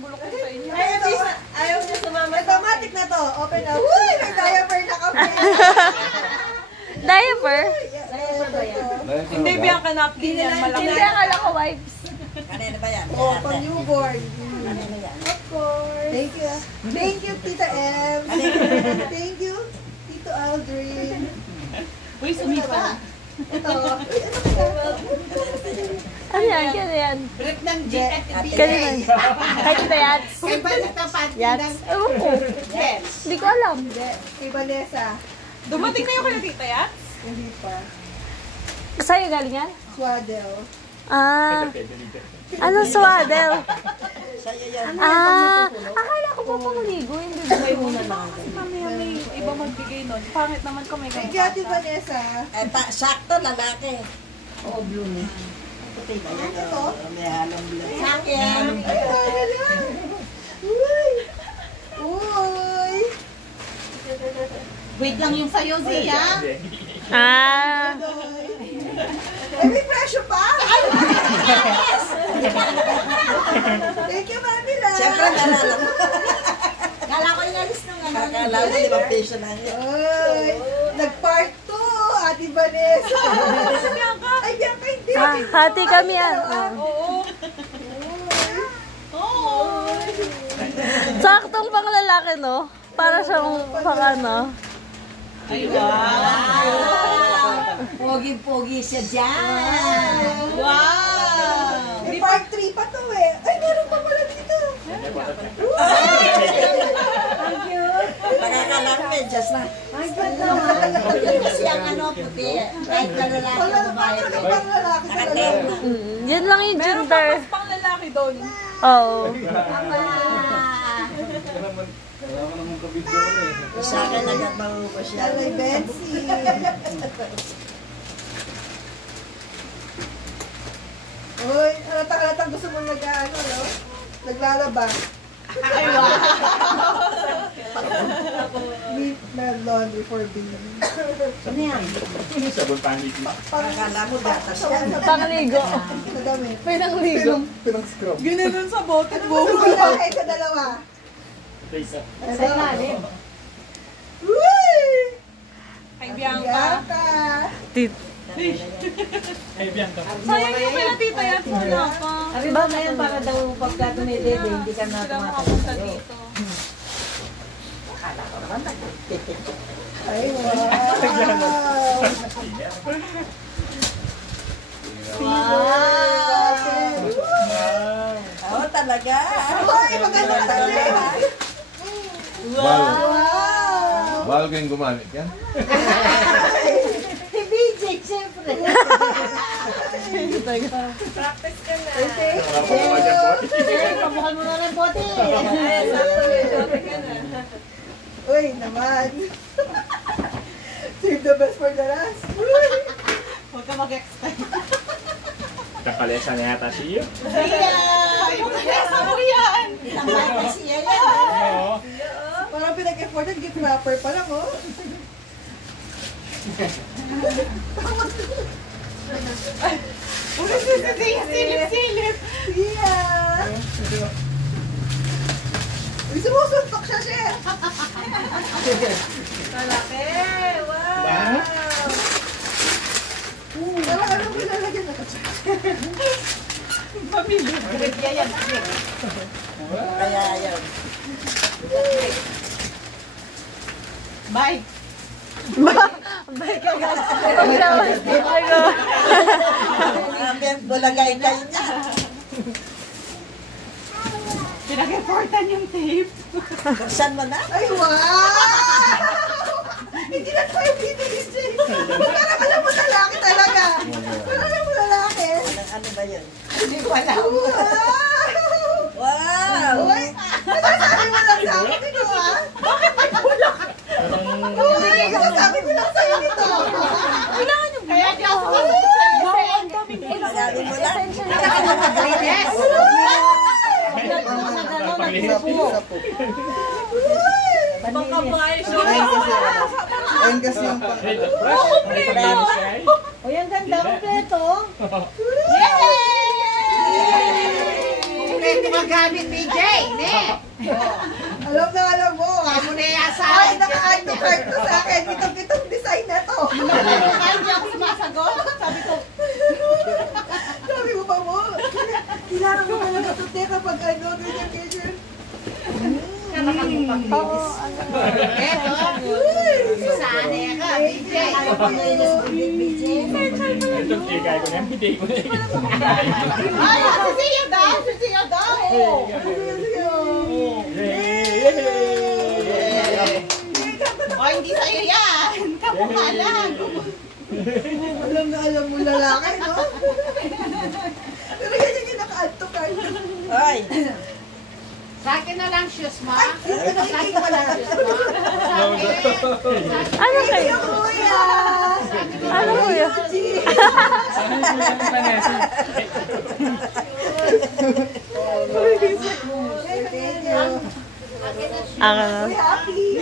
bulok ko sa inyo. Ayaw niya sumama. Automatic na to. Open up. Uy! May diaper na kami. Diaper? Diaper ba yan? Hindi biyang ka napkin yan. Malaki. Hindi, akala ko wipes. Kanina ba yan? Oh, pang newborn. Kanina yan? Of course. Thank you. Thank you, Tita M. Thank you, Tito Aldrin. Uy, sumipa. Ito. Uy, ano kaya? Ano yan? Kaya yan? Break ng jet. Kanina. Kay Tita Yats. Kaya ba nagtapat? Yats? Ewan ko. Yes. Hindi ko alam. Hindi. Kay Vanessa. Dumating na yung kaya tita yan? Hindi pa. Sa'yo galing yan? Swaddle. Ah. Ano swaddle? Sa'yo yan. Akala ko pa pangligo. Hindi ba kayo muna lang? Mamaya may iba magbigay nun. Pangit naman kung may Thank you, Ate Vanessa. Sakto, lalaki. Oo, blue na. Puti ba yan? Ito? May halong blue. Sakyan. Ay, hala. Uy. Uy. Wait lang yung sa'yo, Zia. Ah. Ay, may presyo pa. Yes! Thank you, Manila. Siyempre, nalala mo. Kala ko inalis nung ano. Kakala mo, 5 peso na yan. Ay, nag-part 2, Ate Vanessa. Ay, Bianca, hindi. Hati kami yan. Oo. Saktong pang lalaki, no? Para siyang pang ano. Ay, wow. Pogi-pogi siya dyan. Wow. May part 3 pa to eh. Ay, meron pa pala dito. Thank you. Nakakalang medyas na. Ay, ganda. Kasi ang ano, puti. Kahit na lalaki Wala ang na babae. pang lalaki sa dalawa. Yan lang yung Meron pa gender. mas pang lalaki doon. Oo. Sa akin agad maubos siya. Alay, Betsy. Uy, halatang gusto mo nag-ano, no? Naglalaba. Ay, wow. Meet na laundry for being. Ano yan? Sabon panik. Akala mo gatas yan. Pangligo. Sa damit. Pinangligo. Pinang-scrub. Ginanon sa bote Ano mo. gusto mo lalaki sa dalawa? Face up. Sa ilalim. Uy! Kay Bianca. Tit. Ay, Bianca. Sayang yung kaya tita yan. Wala ka. Sabi ba ngayon para daw pagka tumidede, hindi ka na Sila tumatanong makapunta sa'yo. dito. Akala ko naman Ay, wow! Oo, talaga. Uy, maganda ka talaga. Wow! Bawal kayong gumamit yan? Si BJ, siyempre. Practice ka na. Pabukal mo na ng bote. Uy, naman. Save the best for the last. Uy! Huwag ka mag-expect. Kakalesa na yata siya. Zia! Sa mo yan! Ang bata siya yan. Oo. Parang pinag-effortan, gift wrapper pa lang, oh. Uy, silip! Yeah! Uy, sumusuntok siya, Chef! Malaki! Wow! Parang ano ko lalagyan na kasi. Pamilya. Kaya yan. Kaya yan. Bye! Bye ka guys. Ako. Ang bulagay kayo niya. Pinag-effortan yung tape. Buksan mo na. Ay, wow! Hindi na tayo binilis, Jay. Parang alam mo lalaki talaga. Parang alam mo lalaki. Ano ba yun? Hindi ko alam. Wow! Wow! Uy, nasasabi mo lang sa akin ito, ha? Bakit may bulak? Uy, nasasabi ko lang sa'yo nito. Kailangan yung kaya di ako masusunod sa'yo. Wow, ang daming bulak. Sabi mo lang. Yes! Baka bahay siya. Ayun kasi yung pa. Kompleto! O yung ganda, kompleto. Yay! Kompleto ka magamit, BJ. Ne? Alam mo. Ako na yan sa Ay, akin. naka-add to cart to sa akin. Itong design na to. Kahit hindi ako sumasagot. Sabi ko, Sabi mo ba mo? Kailangan mo talaga ito, te, kapag ano, ganyan. Oo, eto. Sana ka, BJ. Ayaw ko na inis BJ. Ito, ikay ko na yan. Hindi ko na yan. Ay, sisiyo daw. Sisiyo daw. O, hindi sa'yo yan. Kamukha lang. Alam mo lalaki, no? Pero ganyan yung naka-add to cart. Ay. Sa akin na lang, shoes mo. Ay, wala. Ano kayo? Kuya! Ano kuya? Thank you. Ako na. Happy!